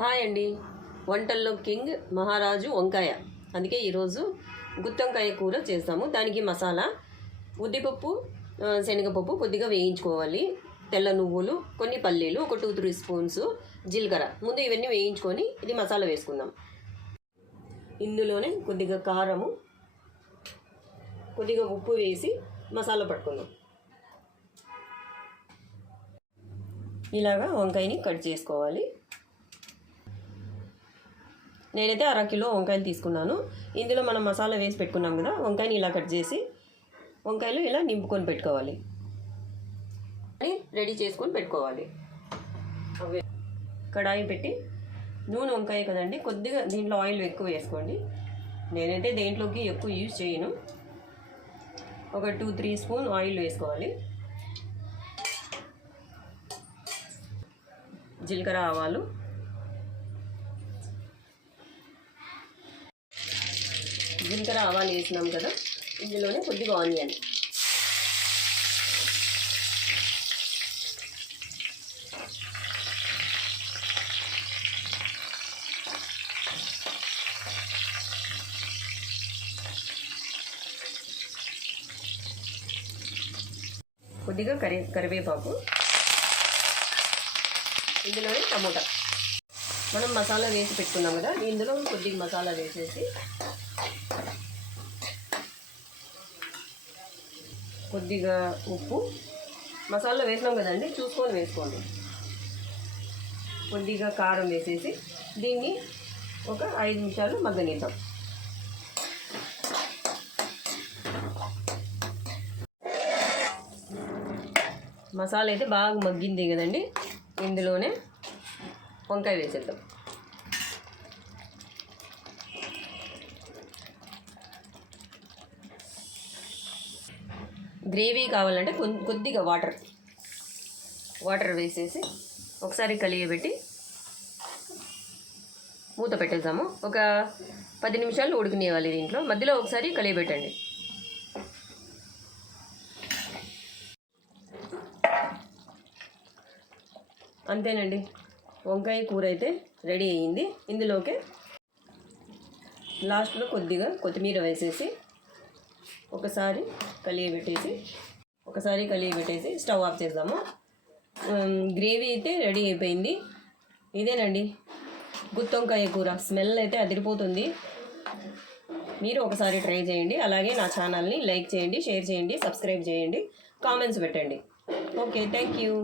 Hi అండి. వంటల్లో king మహారాజు వంకాయ. అందుకే ఈరోజు గుత్తొంకాయ కూర చేస్తాము. దానికి మసాలా ఉద్దిపప్పు, శనగపప్పు కొద్దిగా వేయించుకోవాలి. తెల్ల నువ్వులు, కొన్ని పల్లీలు, ఒక 2-3 స్పూన్స్ జీలకర్ర. ముందు ఇవన్నీ వేయించుకొని ఇది మసాలా వేసుకుందాం. ఇందులోనే కొద్దిగా కారము, కొద్దిగా ఉప్పు వేసి మసాలా పట్టుకుందాం. ఇలాగా వంకాయని కట్ చేసుకోవాలి. నేనైతే 1/2 కిలో వంకాయలు తీసుకున్నాను. ఇందులో మనం మసాలా వేసి పెట్టుకున్నాం కదా, వంకాయని ఇలా కట్ చేసి వంకాయలు ఇలా నింపుకొని పెట్టుకోవాలి. రెడీ చేసుకొని పెట్టుకోవాలి. కడాయి పెట్టి నూనె వంకాయ కదండి, కొద్దిగా దీంట్లో ఆయిల్ ఎక్కువ వేసుకోండి. నేనైతే దేంట్లోకి ఎక్కువ యూజ్ చేయను. ఒక 2-3 స్పూన్ ఆయిల్ వేసుకోవాలి. జీలకర్ర, ఆవాలు, జీలకర్ర ఆవాలు వేసినాం కదా, ఇందులోనే కొద్దిగా ఆనియన్, కొద్దిగా కరివేపాకు, ఇందులోనే టమోటా. మనం మసాలా వేసి పెట్టుకున్నాం కదా, ఇందులో కొద్దిగా మసాలా వేసేసి కొద్దిగా ఉప్పు, మసాలా వేసినాం కదండి, చూసుకొని వేసుకోండి. కొద్దిగా కారం వేసేసి దీన్ని ఒక 5 నిమిషాలు మగ్గనిద్దాం. మసాలా అయితే బాగా మగ్గింది కదండి, ఇందులోనే వంకాయ వేసేద్దాం. గ్రేవీ కావాలంటే కొద్దిగా వాటర్ వేసేసి ఒకసారి కలియబెట్టి మూత పెట్టేద్దాము. ఒక 10 నిమిషాలు ఉడికినివ్వాలి. దీంట్లో మధ్యలో ఒకసారి కలియబెట్టండి. అంతేనండి, వంకాయ కూర అయితే రెడీ అయ్యింది. ఇందులోకి లాస్ట్లో కొద్దిగా కొత్తిమీర వేసేసి ఒకసారి కలియబెట్టేసి స్టవ్ ఆఫ్ చేద్దాము. గ్రేవీ అయితే రెడీ అయిపోయింది. ఇదేనండి గుత్తొంకాయ కూర. స్మెల్ అయితే అదిరిపోతుంది. మీరు ఒకసారి ట్రై చేయండి. అలాగే నా ఛానల్ని లైక్ చేయండి, షేర్ చేయండి, సబ్స్క్రైబ్ చేయండి, కామెంట్స్ పెట్టండి. Okay, thank you.